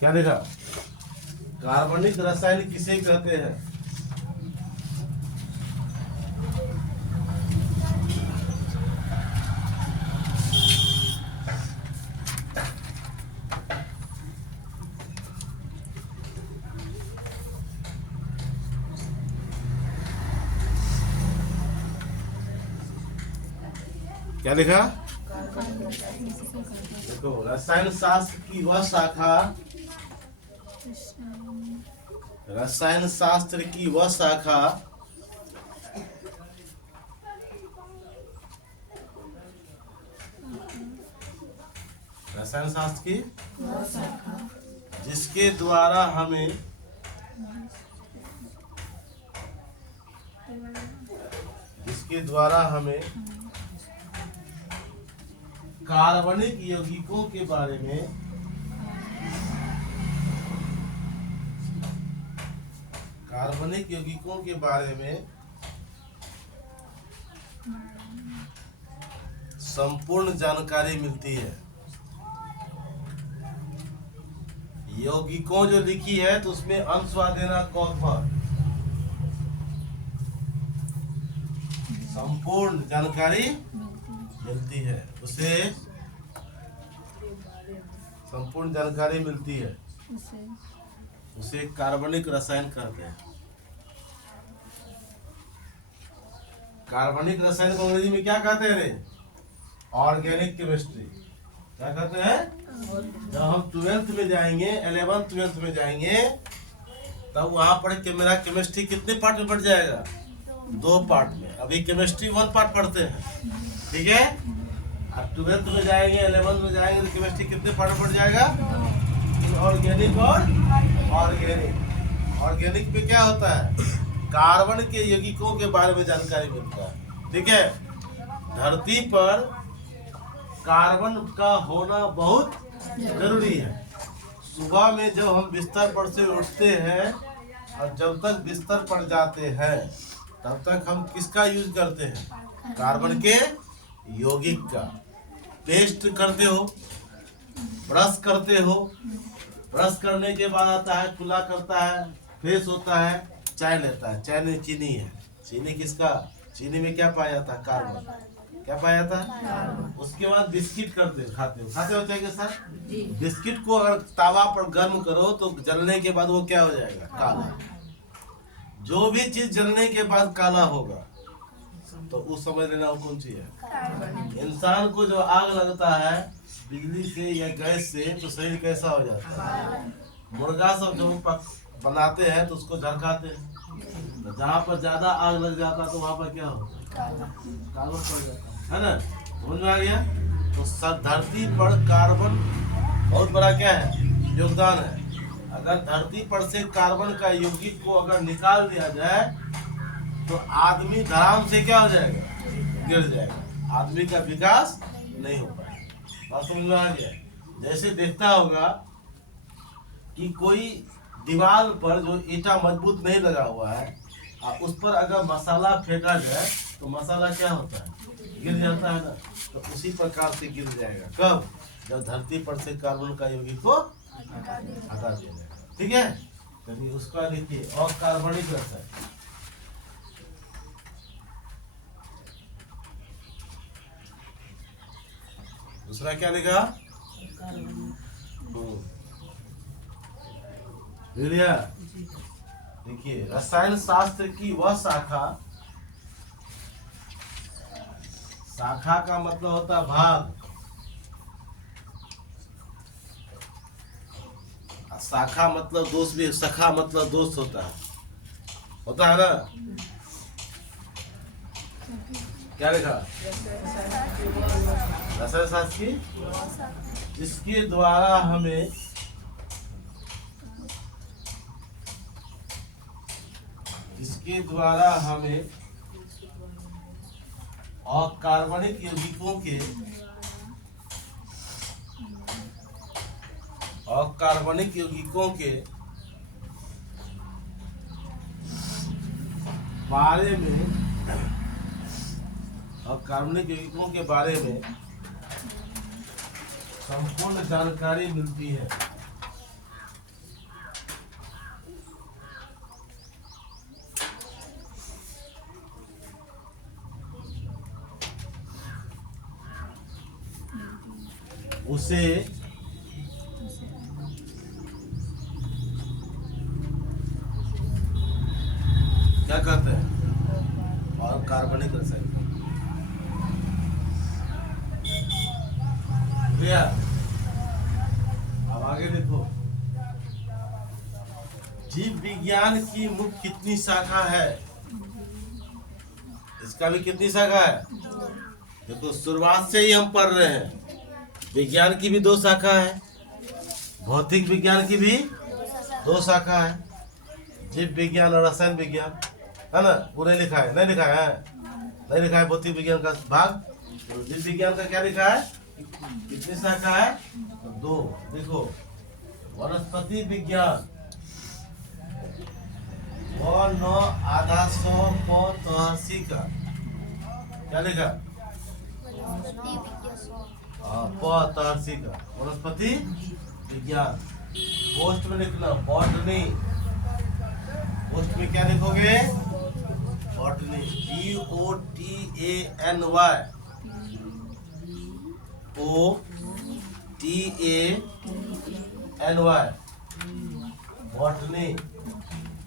क्या लिखा? कार्बनिक रसायन किसे कहते हैं? क्या लिखा? देखो, रसायन शास्त्र की वह शाखा, रसायन शास्त्र की वह शाखा रसायन शास्त्र की जिसके द्वारा हमें कार्बनिक यौगिकों के बारे में संपूर्ण जानकारी मिलती है। यौगिकों जो लिखी है तो उसमें अनुस्वार देना कौन पर? संपूर्ण जानकारी मिलती है, उसे संपूर्ण जानकारी मिलती है, उसे कार्बनिक रसायन कहते हैं। कार्बनिक रसायन को अंग्रेजी में क्या कहते हैं रे? Organic chemistry. क्या कहते हैं? जब हम 12th में जाएंगे, 11th 12th में जाएंगे, तब वहां पर मेरा केमिस्ट्री कितने पार्ट में बढ़ जाएगा? 2 पार्ट में। अभी केमिस्ट्री 1 पार्ट पढ़ते हैं, ठीक है? अब 12th में जाएंगे, 11th में जाएंगे तो केमिस्ट्री कितने पार्ट में बढ़ जाएगा? ऑर्गेनिक और ऑर्गेनिक में क्या होता है? कार्बन के यौगिकों के बारे में जानकारी मिलता है, ठीक है? धरती पर कार्बन का होना बहुत जरूरी है। सुबह में जब हम बिस्तर पर से उठते हैं और जब तक बिस्तर पर जाते हैं तब तक हम किसका यूज करते हैं? कार्बन के यौगिक का। पेस्ट करते हो, ब्रश करते हो, ब्रश करने के बाद आता है, कुल्ला करता है, फ्रेश होता है, चाय लेता है। चाय में चीनी है, चीनी किसका? चीनी में क्या पाया जाता है? कार्बन। क्या पाया जाता है? उसके बाद बिस्किट खाते हो चाय के साथ। बिस्किट को अगर तावा पर गर्म करो तो जलने के बाद वो क्या हो जाएगा? काला। जो भी चीज जलने के बाद काला होगा तो उस समझ लेना वो कौन चीज है? इंसान को जो आग लगता है बिजली से या गैस से तो शरीर कैसा हो जाता है? मुर्गा सब जब बनाते हैं तो उसको झरकाते हैं, तो जहाँ पर ज्यादा आग लग जाता है तो वहाँ पर क्या होता है? काला पड़ जाता है ना? समझ में आ गया? तो सब धरती पर कार्बन बहुत बड़ा क्या है? योगदान है। अगर धरती पर से कार्बन का यौगिक को अगर निकाल दिया जाए तो आदमी धड़ाम से क्या हो जाएगा? गिर जाएगा। आदमी का विकास नहीं हो पाएगा। बात समझ में आ गया? जैसे देखता होगा कि कोई दीवार पर जो ईंटा मजबूत नहीं लगा हुआ है उस पर अगर मसाला फेंका जाए तो मसाला क्या होता है? गिर जाता है ना? तो उसी प्रकार से गिर जाएगा। कब? जब धरती पर से कार्बन का यौगिक को हटा दिया जाएगा, ठीक है? चलिए उसका देखिए, अकार्बनिक रसायन। दूसरा क्या लिखा? देखिए, रसायन शास्त्र की वह शाखा, शाखा का मतलब होता है भाग, शाखा मतलब दोस्त भी, सखा मतलब दोस्त होता है ना? क्या लिखा? रसायन शास्त्र की जिसके द्वारा हमें अकार्बनिक यौगिकों के बारे में, अकार्बनिक यौगिकों के बारे में संपूर्ण जानकारी मिलती है। उसे क्या कहते हैं? और कार्बनिक रसायन। भैया अब आगे देखो, जीव विज्ञान की मुख्य कितनी शाखा है? इसका भी कितनी शाखा है? देखो शुरुआत से ही हम पढ़ रहे हैं, विज्ञान की भी 2 शाखा है, भौतिक विज्ञान की भी 2 शाखा है, जीव विज्ञान और रसायन विज्ञान, है ना? पूरे लिखा है, नहीं लिखा है? नहीं लिखा है भौतिक विज्ञान का भाग। तो जीव विज्ञान का क्या लिखा है? कितनी शाखा है? 2। देखो वनस्पति विज्ञान 9 आधा 100 83 का क्या लिखा? 83 का वनस्पति विज्ञान। पोस्ट में लिखना बॉटनी, पोस्ट में क्या लिखोगे? Botany, BOTANY botany.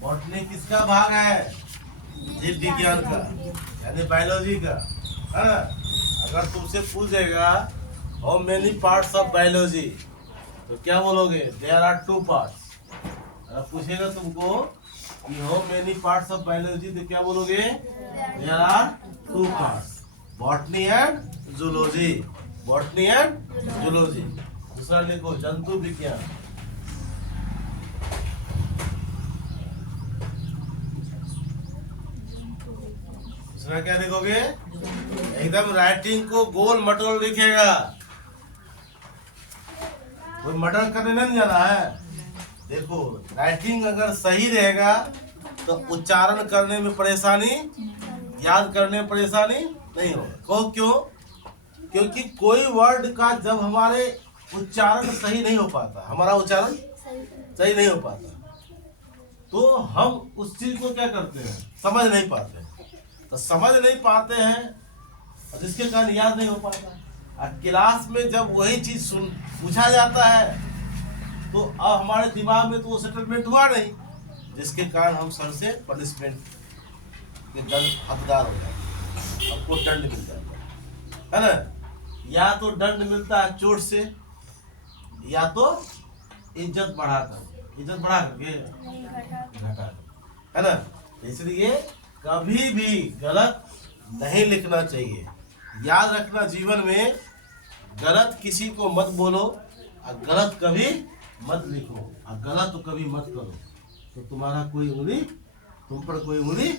बॉटनी किसका भाग है? जीव विज्ञान का, यानी बायोलॉजी का, है ना? अगर तुमसे पूछेगा how many parts of biology, तो क्या बोलोगे? There are 2 parts. अगर पूछेगा तुमको कि how many parts of biology, तो क्या बोलोगे? There are 2 parts, botany and zoology. Botany and zoology. दूसरा लिखो जंतु विज्ञान। दूसरा क्या लिखोगे? एकदम राइटिंग को गोल मटोल लिखेगा, कोई मटल करने नहीं जाना है। देखो राइटिंग अगर सही रहेगा तो उच्चारण करने में परेशानी, याद करने में परेशानी नहीं होगा। क्यों? क्योंकि कोई वर्ड का जब हमारे उच्चारण सही नहीं हो पाता, हमारा उच्चारण सही नहीं हो पाता, तो हम उस चीज को क्या करते हैं? समझ नहीं पाते। तो समझ नहीं पाते हैं जिसके कारण याद नहीं हो पाता। और क्लास में जब वही चीज पूछा जाता है तो अब हमारे दिमाग में तो वो सेटलमेंट हुआ नहीं, जिसके कारण हम सर से पनिशमेंट के हकदार हो जाते, हमको दंड मिल जाता है ना? या तो दंड मिलता है चोट से, या तो इज्जत बढ़ाकर, इज्जत बढ़ा करके घटा, है ना? इसलिए कभी भी गलत नहीं लिखना चाहिए। याद रखना, जीवन में गलत किसी को मत बोलो और गलत कभी मत लिखो और गलत तो कभी मत करो, तो तुम्हारा कोई उंगली, तुम पर कोई उंगली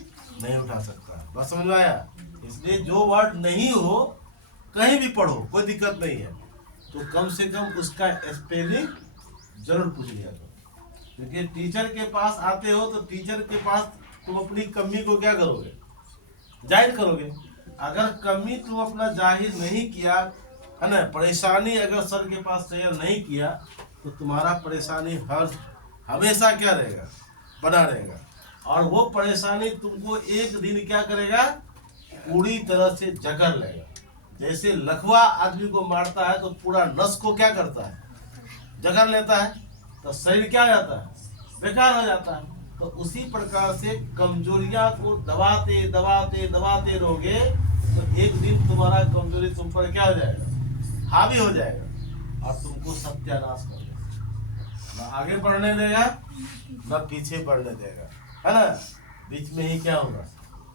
नहीं उठा सकता। बस समझ में आया? इसलिए जो वर्ड नहीं हो कहीं भी पढ़ो, कोई दिक्कत नहीं है, तो कम से कम उसका स्पेलिंग जरूर पूछ लिया करो। क्योंकि टीचर के पास आते हो तो टीचर के पास तुम अपनी कमी को क्या करोगे? जाहिर करोगे। अगर कमी तुम अपना जाहिर नहीं किया, है ना, परेशानी अगर सर के पास शेयर नहीं किया, तो तुम्हारा परेशानी हमेशा क्या रहेगा? बना रहेगा। और वो परेशानी तुमको एक दिन क्या करेगा? पूरी तरह से जकड़ लेगा। जैसे लकवा आदमी को मारता है तो पूरा नस को क्या करता है? जकड़ लेता है, तो शरीर क्या हो जाता है? बेकार हो जाता है। तो उसी प्रकार से कमजोरियां को दबाते दबाते दबाते रहोगे तो एक दिन तुम्हारा कमजोरी तुम पर क्या हो जाएगा? हावी हो जाएगा और तुमको सत्यानाश कर देगा। न आगे बढ़ने देगा न पीछे बढ़ने देगा, है ना? बीच में ही क्या होगा?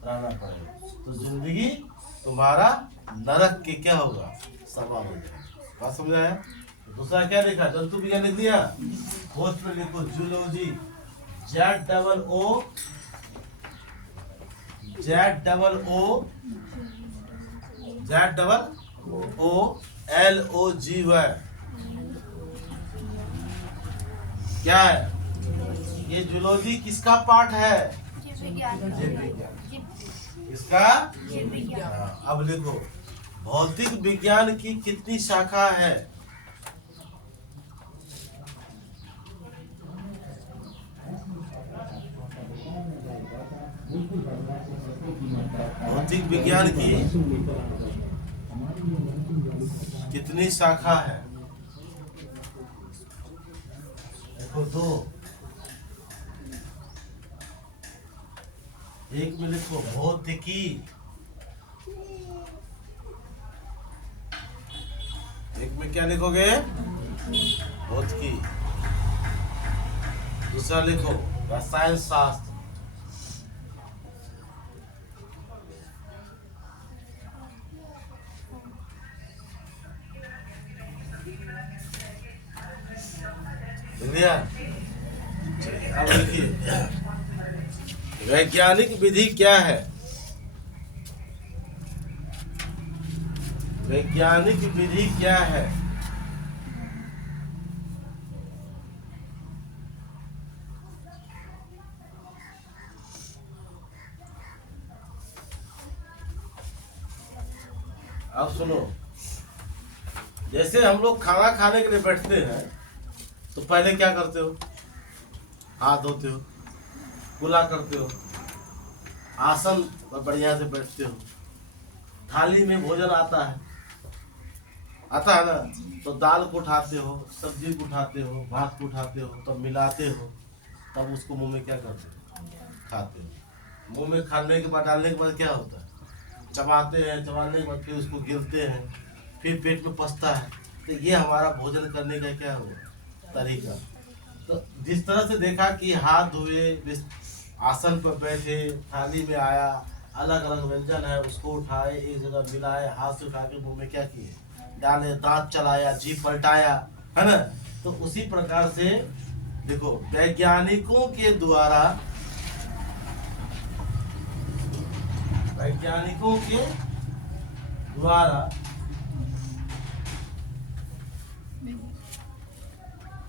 रहना पड़ेगा। तो जिंदगी तुम्हारा नरक के क्या होगा? सवाल हो जाएगा। बात समझ आया? दूसरा क्या लिखा? जंतु विज्ञान लिख दिया। पोस्ट में लिखो जूलॉजी, ZOOLOGY क्या है? ये जूलॉजी किसका पार्ट है? जीव विज्ञान। किसका? अब लिखो भौतिक विज्ञान की कितनी शाखा है? भौतिक विज्ञान की कितनी शाखा है? लिखो 2, 1 में लिखो भौतिकी, 1 में क्या लिखोगे? भौतिकी। दूसरा लिखो रसायन शास्त्र, अब देखिए वैज्ञानिक विधि क्या है? वैज्ञानिक विधि क्या है? अब सुनो, जैसे हम लोग खाना खाने के लिए बैठते हैं तो पहले क्या करते हो? हाथ धोते हो, कुला करते हो, आसन पर बढ़िया से बैठते हो, थाली में भोजन आता है ना, तो दाल को उठाते हो, सब्जी को उठाते हो, भात को उठाते हो, तब मिलाते हो, तब उसको मुंह में क्या करते हो? खाते हो। मुंह में खाने के बाद, डालने के बाद क्या होता है? चबाते हैं, चबाने के बाद फिर उसको गिरते हैं, फिर पेट में पचता है। तो ये हमारा भोजन करने का क्या हुआ? तरीका। तो जिस तरह से देखा कि हाथ धोए, आसन पर बैठे, थाली में आया, अलग अलग व्यंजन है, उसको उठाए, एक जगह मिलाए, हाथ से उठा के मुंह में क्या किए? डाले, दांत चलाया, जीभ पलटाया, है ना? तो उसी प्रकार से देखो वैज्ञानिकों के द्वारा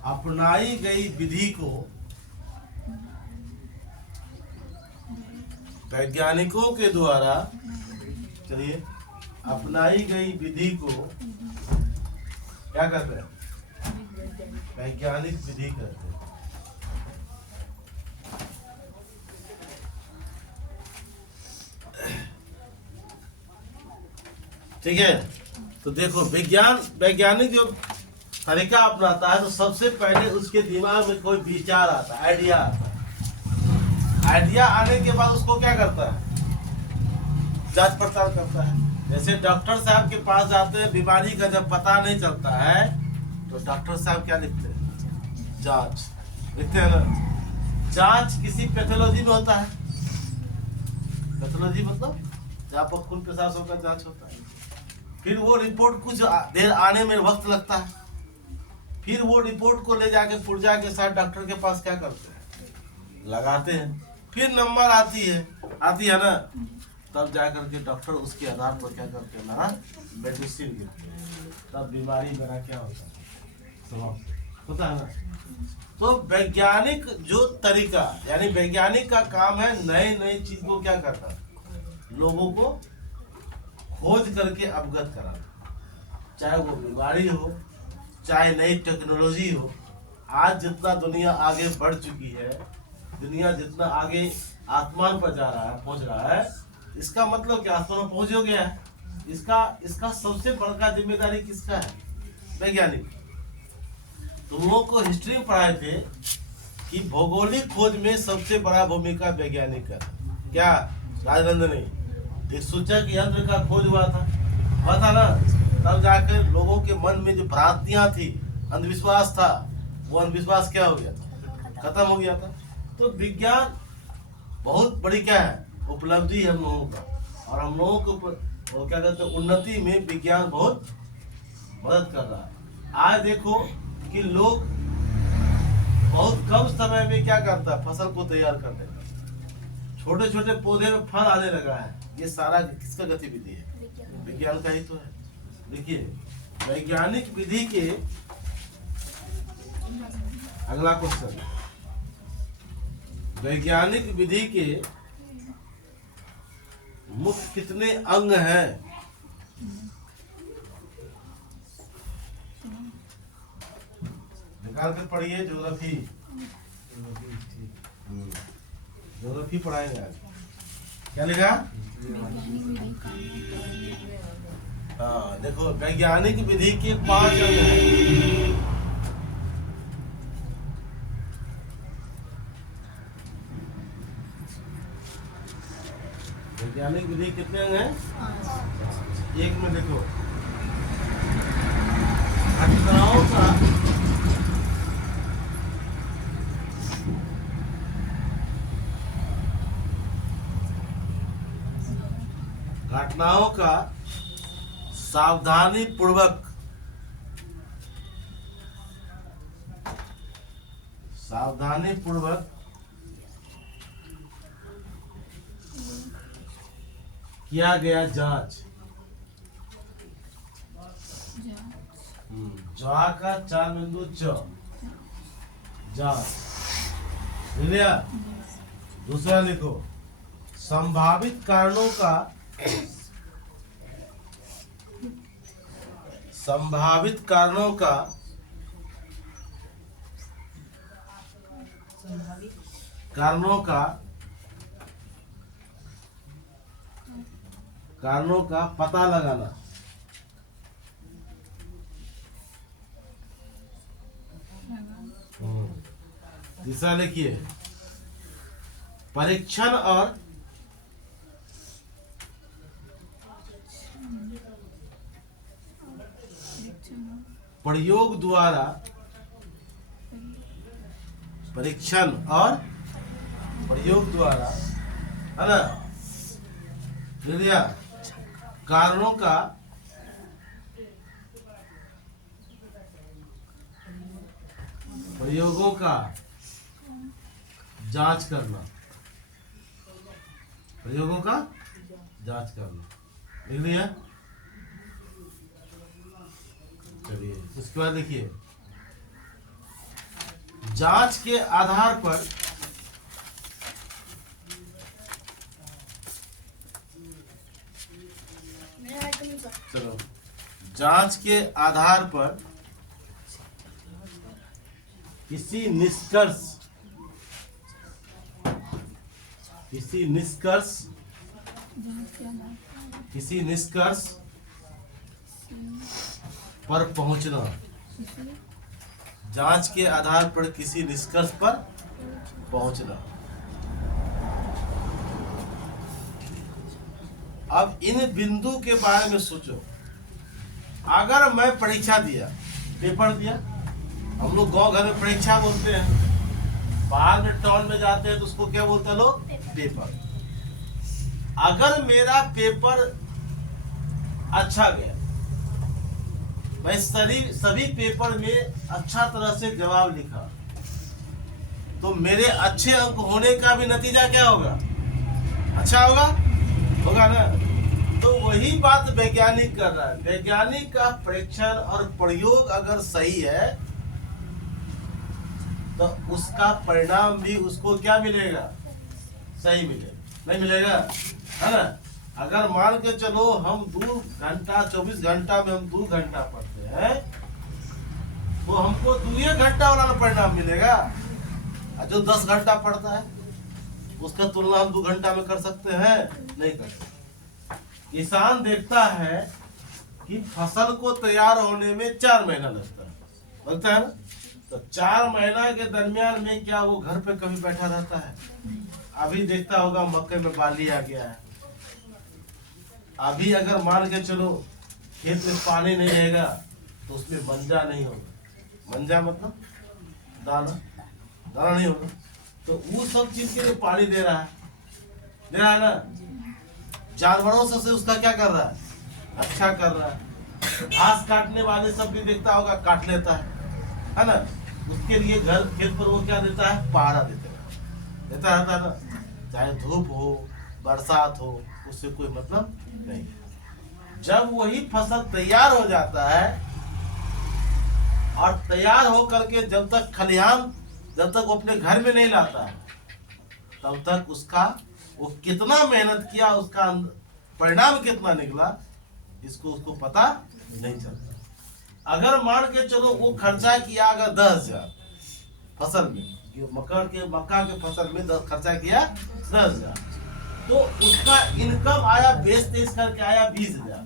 अपनाई गई विधि को, वैज्ञानिकों के द्वारा, चलिए, अपनाई गई विधि को क्या कहते हैं? वैज्ञानिक विधि कहते हैं। ठीक है, तो देखो वैज्ञानिक जो तरीका अपनाता है तो सबसे पहले उसके दिमाग में कोई विचार आता है, आइडिया आता है। आइडिया आने के बाद उसको क्या करता है? जांच पड़ताल करता है। जैसे डॉक्टर साहब के पास जाते हैं, बीमारी का जब पता नहीं चलता है तो डॉक्टर साहब क्या लिखते हैं? जांच लिखते हैं ना। जांच किसी पैथोलॉजी में होता है। पैथोलॉजी मतलब जहाँ पर खून पेशाब होकर जांच होता है। फिर वो रिपोर्ट कुछ देर आने में वक्त लगता है, फिर वो रिपोर्ट को ले जाके पुर्जा के साथ डॉक्टर के पास क्या करते हैं? लगाते हैं। फिर नंबर आती है ना, तब जाकर के डॉक्टर उसके आधार पर क्या करते हैं? ना मेडिसिन देते हैं, तब बीमारी मेरा क्या होता है? होता है ना। तो वैज्ञानिक जो तरीका, यानी वैज्ञानिक का काम है नई चीज को क्या करना? लोगों को खोज करके अवगत कराना, चाहे वो बीमारी हो, चाहे नई टेक्नोलॉजी हो। आज जितना दुनिया आगे बढ़ चुकी है, दुनिया जितना आगे आसमान पर जा रहा है, पहुंच रहा है, इसका मतलब क्या? आसमान में पहुंच हो गया है। इसका सबसे बड़ा जिम्मेदारी किसका है? वैज्ञानिक। तुम लोगों को हिस्ट्री में पढ़ाए थे कि भौगोलिक खोज में सबसे बड़ा भूमिका वैज्ञानिक का। क्या राजनंदनी? एक सूचक यंत्र का खोज हुआ था ना, तब जाकर लोगों के मन में जो भ्रांतियां थी, अंधविश्वास था, वो अंधविश्वास क्या हो गया था? खत्म हो गया था। तो विज्ञान बहुत बड़ी क्या है? उपलब्धि है हम लोगों का, और हम लोगों को वो क्या कहते हैं? उन्नति में विज्ञान बहुत मदद कर रहा है। आज देखो कि लोग बहुत कम समय में क्या करता है? फसल को तैयार कर देता है। छोटे छोटे पौधे में फल आने लगा है। ये सारा किसका गतिविधि है? विज्ञान का ही तो है। देखिए वैज्ञानिक विधि के अगला क्वेश्चन, वैज्ञानिक विधि के मुख्य कितने अंग हैं? निकाल कर पढ़िए। ज्योग्राफी पढ़ाएंगे आज। क्या लिखा? हाँ देखो, वैज्ञानिक विधि के 5 अंग हैं। वैज्ञानिक विधि कितने अंग हैं? एक में देखो, घटनाओं का सावधानी पूर्वक किया गया जांच। ज्वा का 4 बिंदु च, जांच। लिया। दूसरा लिखो, संभावित कारणों का पता लगाना। तीसरा लिखिए, परीक्षण और प्रयोग द्वारा है ना, लिया, कारणों का प्रयोगों का जांच करना। लिख लिया। चलिए उसके बाद देखिए, जांच के आधार पर किसी निष्कर्ष पर पहुंचना। जांच के आधार पर किसी निष्कर्ष पर पहुंचना। अब इन बिंदु के बारे में सोचो। अगर मैं परीक्षा दिया, पेपर दिया, हम लोग गांव घर में परीक्षा बोलते हैं, बाहर में टाउन में जाते हैं तो उसको क्या बोलते हैं लोग? पेपर। अगर मेरा पेपर अच्छा गया, मैं सभी पेपर में अच्छा तरह से जवाब लिखा, तो मेरे अच्छे अंक होने का भी नतीजा क्या होगा? अच्छा होगा ना। तो वही बात वैज्ञानिक कर रहा है। वैज्ञानिक का परीक्षण और प्रयोग अगर सही है तो उसका परिणाम भी उसको क्या मिलेगा? सही मिलेगा। नहीं मिलेगा, है ना। अगर मान के चलो हम 2 घंटा 24 घंटा में हम 2 घंटा पढ़ते हैं, तो हमको 2 घंटा वाला परिणाम मिलेगा। जो 10 घंटा पढ़ता है उसका तुलना हम 2 घंटा में कर सकते हैं? नहीं कर सकते। किसान देखता है कि फसल को तैयार होने में 4 महीना लगता है ना। तो 4 महीना के दरमियान में क्या वो घर पे कभी बैठा रहता है? अभी देखता होगा मक्के में बाली आ गया है। अभी अगर मान के चलो खेत में पानी नहीं रहेगा तो उसमें मंजा नहीं होगा। मंजा मतलब दाना नहीं होगा। तो वो सब चीज के लिए पानी दे रहा है ना। जानवरों से उसका क्या कर रहा है? अच्छा कर रहा है। घास काटने वाले सब भी देखता होगा, काट लेता है ना। उसके लिए घर खेत पर वो क्या देता है? पहरा देता रहता है ना। चाहे धूप हो बरसात हो, उससे कोई मतलब नहीं। जब वही फसल तैयार हो जाता है और तैयार हो करके जब तक वो अपने घर में नहीं लाता है, तब तक उसका वो कितना मेहनत किया, उसका परिणाम कितना निकला, उसको पता नहीं चलता। अगर मान के चलो वो खर्चा किया अगर 10,000 फसल में, मक्का के फसल में खर्चा किया 10,000, तो उसका इनकम आया 23 करके आया 20,000।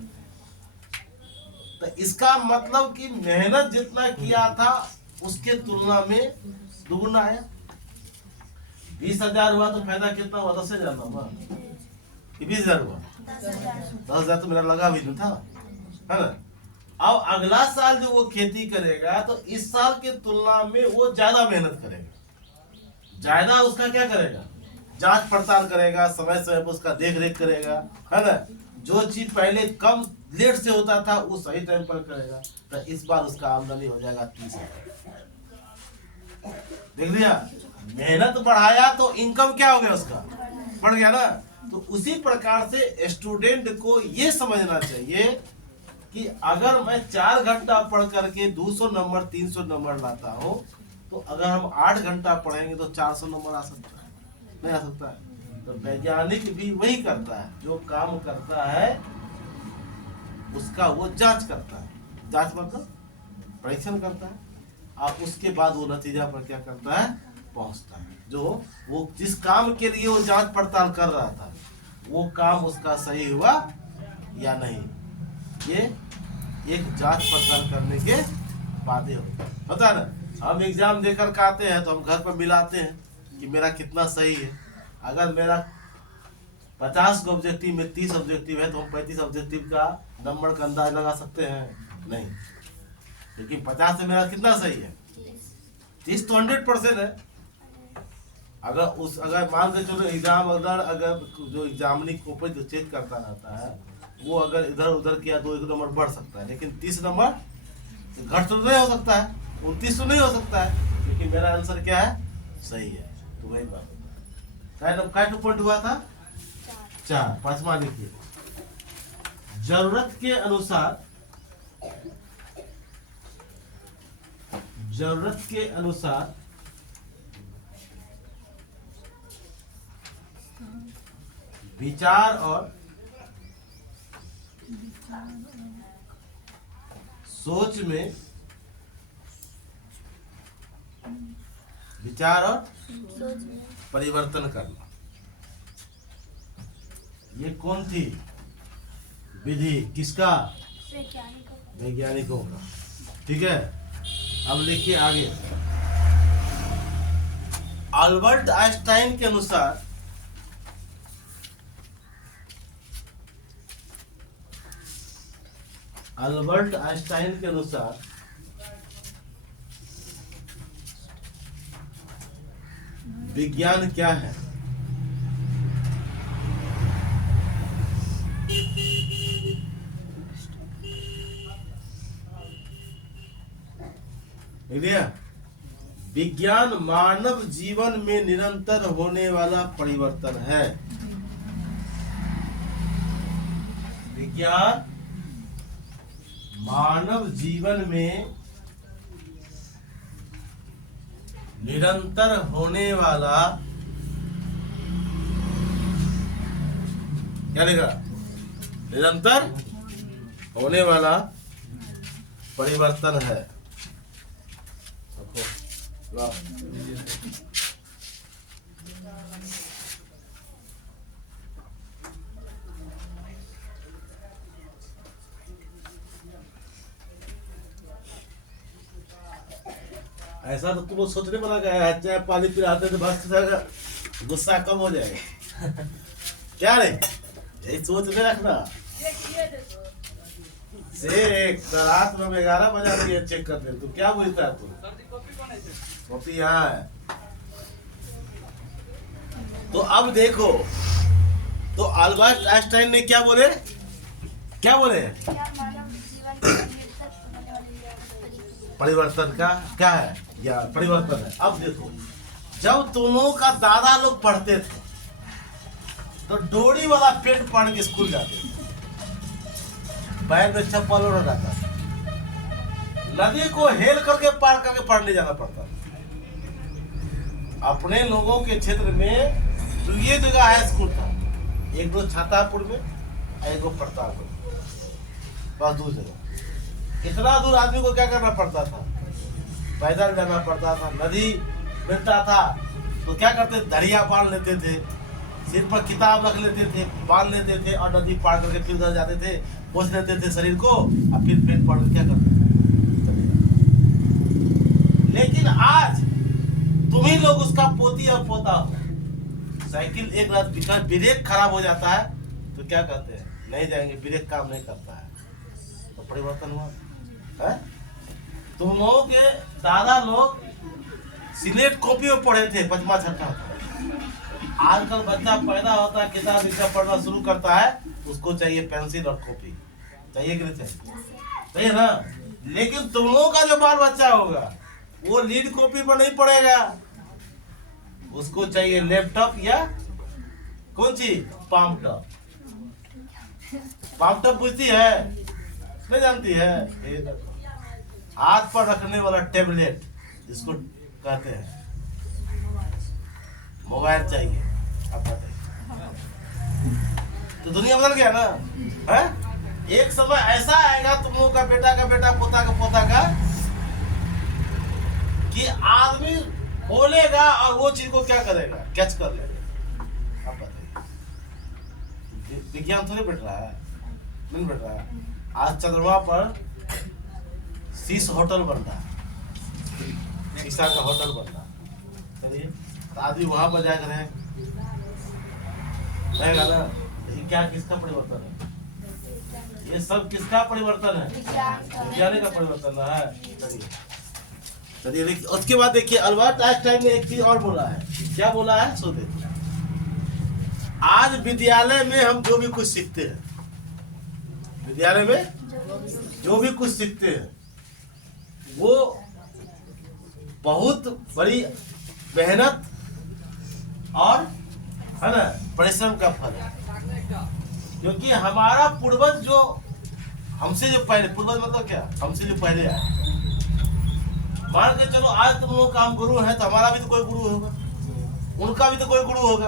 तो इसका मतलब कि मेहनत जितना किया था उसके तुलना में दुगुना आया। 20,000 हुआ तो फायदा कितना हुआ? 10,000 ना। कि 20,000 हुआ? 10,000 तो मेरा लगा भी नहीं था, है ना। अब अगला साल जो वो खेती करेगा तो इस साल के तुलना में वो ज्यादा मेहनत करेगा, ज्यादा उसका क्या करेगा, जांच पड़ताल करेगा, समय समय पर उसका देख रेख करेगा, है ना। जो चीज पहले कम लेट से होता था वो सही टाइम पर करेगा। तो इस बार उसका आमदनी हो जाएगा 30,000। देख लिया, मेहनत बढ़ाया तो इनकम क्या हो गया, उसका बढ़ गया ना। तो उसी प्रकार से स्टूडेंट को ये समझना चाहिए कि अगर मैं 4 घंटा पढ़ करके 200 नंबर 300 नंबर लाता हूँ, तो अगर हम 8 घंटा पढ़ेंगे तो 400 नंबर आ सकता है, नहीं आ सकता है। तो वैज्ञानिक भी वही करता है, जो काम करता है उसका वो जांच करता है। जांच मतलब परीक्षण करता है, और उसके बाद वो नतीजा पर क्या करता है, पहुंचता है। जो वो जिस काम के लिए वो जांच पड़ताल कर रहा था वो काम उसका सही हुआ या नहीं, ये एक जांच पड़ताल करने के बाद होता है ना। हम एग्जाम देकर के आते हैं तो हम घर पर मिलाते हैं कि मेरा कितना सही है। अगर मेरा 50 ऑब्जेक्टिव में 30 ऑब्जेक्टिव है तो हम 35 ऑब्जेक्टिव का नंबर का अंदाज लगा सकते हैं नहीं, लेकिन 50 से मेरा कितना सही है, 30 तो 100% है। अगर मान के चलो एग्जाम अगर जो एग्जामिनी कॉपी जो चेक करता रहता है वो अगर इधर उधर किया तो 1 नंबर बढ़ सकता है, लेकिन 30 नंबर घट तो नहीं हो सकता है, 29 तो नहीं हो सकता है, क्योंकि मेरा आंसर क्या है, सही है। तो वही बात क्या पॉइंट हुआ था, 4। 5वां लिखिए, जरूरत के अनुसार विचार और सोच में परिवर्तन करना, ये कौन थी विधि, किसका, वैज्ञानिकों का। ठीक है, अब लिखिए आगे। अल्बर्ट आइंस्टाइन के अनुसार विज्ञान क्या है। विज्ञान मानव जीवन में निरंतर होने वाला परिवर्तन है। विज्ञान मानव जीवन में निरंतर होने वाला, क्या लिखा, निरंतर होने वाला परिवर्तन है। ऐसा तो तुम सोचने बना गया है, चाहे पानी पिलाते तो बस गुस्सा कम हो जाएगा। क्या रे, यही सोचने रखना। रात में 11 बजे चेक कर दे, तू क्या बोलता है, तू कॉपी यहाँ है। तो अब देखो, तो अल्बर्ट आइंस्टाइन ने क्या बोले, परिवर्तन का क्या है, या परिवर्तन है। अब देखो, जब दोनों का दादा लोग पढ़ते थे तो डोरी वाला पेंट पहन के स्कूल जाते थे, पैर में चप्पल और रहता था, नदी को हेल करके पार करके पढ़ने जाना पड़ता था। अपने लोगों के क्षेत्र में तो ये जगह है स्कूल था, एक दो छातापुर में, एक दो प्रतापपुर में, बस 2 जगह। इतना दूर आदमी को क्या करना पड़ता था, पैदल जाना पड़ता था। नदी मिलता था तो क्या करते, दरिया बांध लेते थे, सिर पर किताब रख लेते थे, बांध लेते थे, और नदी पार करके फिर उधर जाते थे, पोंछ लेते थे शरीर को, और फिर पेट पढ़ क्या करते थे। लेकिन आज तुम ही लोग उसका पोती और पोता हो। साइकिल एक रात ब्रेक खराब हो जाता है क्या कहते हैं, नहीं जाएंगे, ब्रेक काम नहीं करता है, तो परिवर्तन हुआ है। तुम लोगों के दादा लोग सिलेट कॉपी में पढ़े थे 5वां 6वां। आजकल बच्चा पैदा होता है, किताब विताब पढ़ना शुरू करता है, उसको चाहिए पेंसिल और कॉपी, चाहिए कि नहीं चाहिए? चाहिए ना। लेकिन तुम लोगों का जो बाल बच्चा होगा वो लीड कॉपी पर नहीं पढ़ेगा, उसको चाहिए लैपटॉप या कौन चीज, पाम टॉप। पाम टॉप बुझती है, नहीं जानती है? हाथ पर रखने वाला टेबलेट जिसको कहते हैं, मोबाइल चाहिए। अब बताइए, तो दुनिया बदल गया ना है? एक समय ऐसा आएगा तुम लोगों का बेटा पोता का कि आदमी बोलेगा और वो चीज को क्या करेगा, कैच कर लेगा। अब बताइए, विज्ञान थोड़ी बैठ रहा है, नहीं बैठ रहा है। आज चंद्रमा पर शीश होटल बन रहा है, शीशा का होटल बन रहा है। चलिए, तो आदमी वहां पर जाकर रहेगा ना। लेकिन क्या, किसका परिवर्तन है? ये सब किसका परिवर्तन है? विज्ञान का परिवर्तन है। चलिए देखिए, उसके बाद देखिए अल्बर्ट आइंस्टाइन ने एक चीज और बोला है। क्या बोला है, सो देखिए। आज विद्यालय में हम जो भी कुछ सीखते हैं, विद्यालय में जो भी कुछ सीखते हैं, वो बहुत बड़ी मेहनत और है ना परिश्रम का फल है। क्योंकि हमारा पूर्वज जो हमसे जो पहले, पूर्वज मतलब क्या, हमसे जो पहले आए, मान के चलो आज तुम लोग का हम गुरु हैं, तो हमारा भी तो कोई गुरु होगा, उनका भी तो कोई गुरु होगा।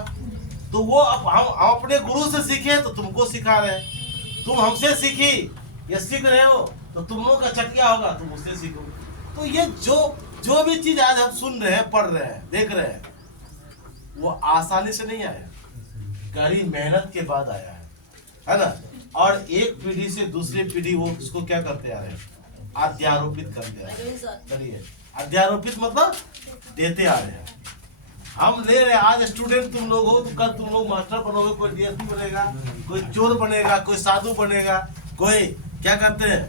तो वो हम अपने गुरु से सीखे तो तुमको सिखा रहे हैं, तुम हमसे सीखी या सीख रहे हो, तो तुम लोग का चटिया होगा, तुम उससे सीखो। तो ये जो भी चीज आज हम सुन रहे हैं, पढ़ रहे हैं, देख रहे हैं, वो आसानी से नहीं आया, कड़ी मेहनत के बाद आया है ना। और एक पीढ़ी से दूसरी पीढ़ी वो उसको क्या करते आ रहे हैं, अध्यारोपित करते आ रहे हैं। चलिए, अध्यारोपित मतलब देते आ रहे हैं, हम ले रहे हैं। आज स्टूडेंट तुम लोग हो, तो कल तुम लोग मास्टर बनोगे, कोई डीएसपी बनेगा, कोई चोर बनेगा, कोई साधु बनेगा, कोई क्या कहते हैं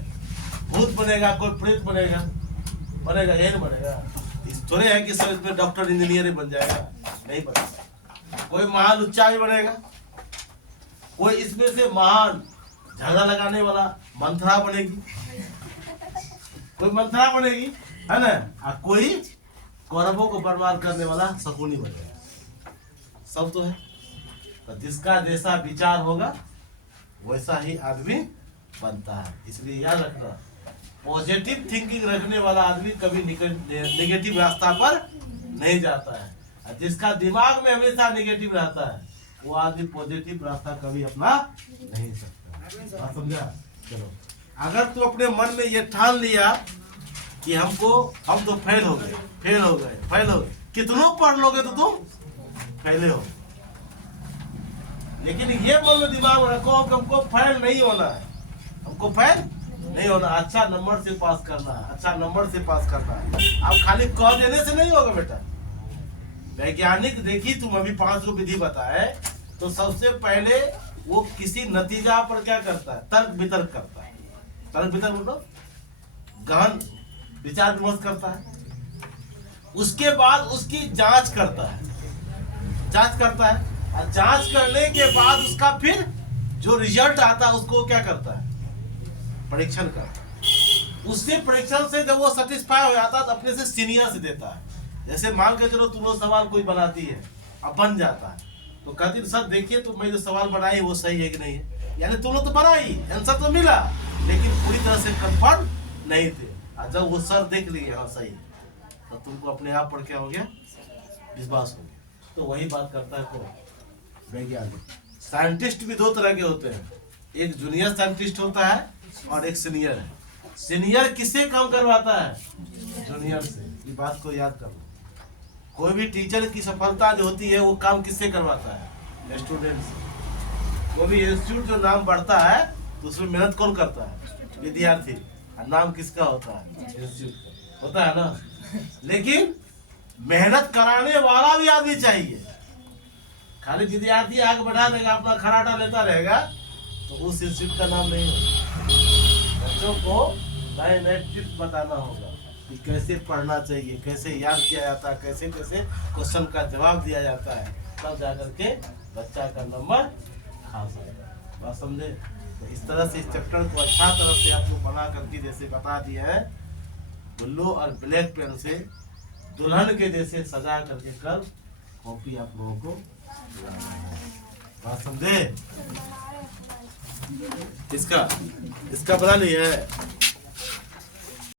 भूत बनेगा, कोई प्रेत बनेगा, यही बनेगा। इस थोड़े है कि सब इसमें डॉक्टर इंजीनियर बन जाएगा, नहीं बनेगा। कोई महान लुच्चा भी बनेगा, कोई इसमें से महान झगड़ा लगाने वाला मंथरा बनेगी, कोई मंथरा बनेगी, है ना। और कोई कौरवों को बर्बाद करने वाला शकुनी बनेगा। सब तो है। तो जिसका जैसा विचार होगा वैसा ही आदमी बनता है। इसलिए याद रखना, पॉजिटिव थिंकिंग रखने वाला आदमी कभी नेगेटिव रास्ता पर नहीं जाता है, और जिसका दिमाग में हमेशा नेगेटिव रहता है वो आदमी पॉजिटिव रास्ता कभी अपना नहीं सकता। समझा? चलो, अगर तू अपने मन में ये ठान लिया कि हम तो फेल हो गए, कितनों पढ़ लोगे तो तुम फैले हो। लेकिन ये मन में दिमाग में रखो कि हमको फेल नहीं होना है, हमको फेल नहीं होना, अच्छा नंबर से पास करना है, अच्छा नंबर से पास करना है। अब खाली कह देने से नहीं होगा बेटा। वैज्ञानिक देखी, तुम अभी 5 विधि बताए, तो सबसे पहले वो किसी नतीजा पर क्या करता है, तर्क वितर्क करता है। तर्क वितर्क मतलब गहन विचार विमर्श करता है। उसके बाद उसकी जांच करता है, और जांच करने के बाद उसका फिर जो रिजल्ट आता है उसको क्या करता है, परीक्षण करता है। उससे परीक्षण से जब वो सेटिस्फाई हो जाता है तो अपने से सीनियर से देता है। जैसे मान के चलो तुम लोग सवाल कोई बनाती है, अब बन जाता है, तो कहती सर देखिए तो मैं जो सवाल बनाई वो सही है कि नहीं है। यानी तुम लोग तो बनाई, आंसर तो मिला, लेकिन पूरी तरह से कंफर्म नहीं थे। जब वो सर देख लिए हाँ सही, तो तुमको अपने आप पर क्या हो गया, विश्वास हो गया। तो वही बात करता है कौन, वैज्ञानिक। साइंटिस्ट भी 2 तरह के होते हैं, एक जूनियर साइंटिस्ट होता है और एक सीनियर है। सीनियर किससे काम करवाता है, जूनियर से। ये बात को याद कर लो। कोई भी टीचर की सफलता जो होती है वो काम किससे करवाता है, स्टूडेंट से। कोई भी इंस्टीट्यूट जो नाम बढ़ता है तो उसमें मेहनत कौन करता है, विद्यार्थी। और नाम किसका होता है, इंस्टीट्यूट होता है ना। लेकिन मेहनत कराने वाला भी आदमी चाहिए। खाली विद्यार्थी आगे बढ़ा देगा, अपना खराटा लेता रहेगा, तो उस इंस्टीट्यूट का नाम नहीं होगा। बच्चों को नए नए टिप्स बताना होगा कि कैसे पढ़ना चाहिए, कैसे याद किया जाता है, कैसे कैसे क्वेश्चन का जवाब दिया जाता है, तब जाकर के बच्चा का नंबर खास आएगा। बात समझे? तो इस तरह से इस चैप्टर को अच्छा तरह से आपको बना करके जैसे बता दिए हैं, ब्लू और ब्लैक पेन से दुल्हन के जैसे सजा करके कल कॉपी आप लोगों को लाना है। बात समझे? इसका बना नहीं है।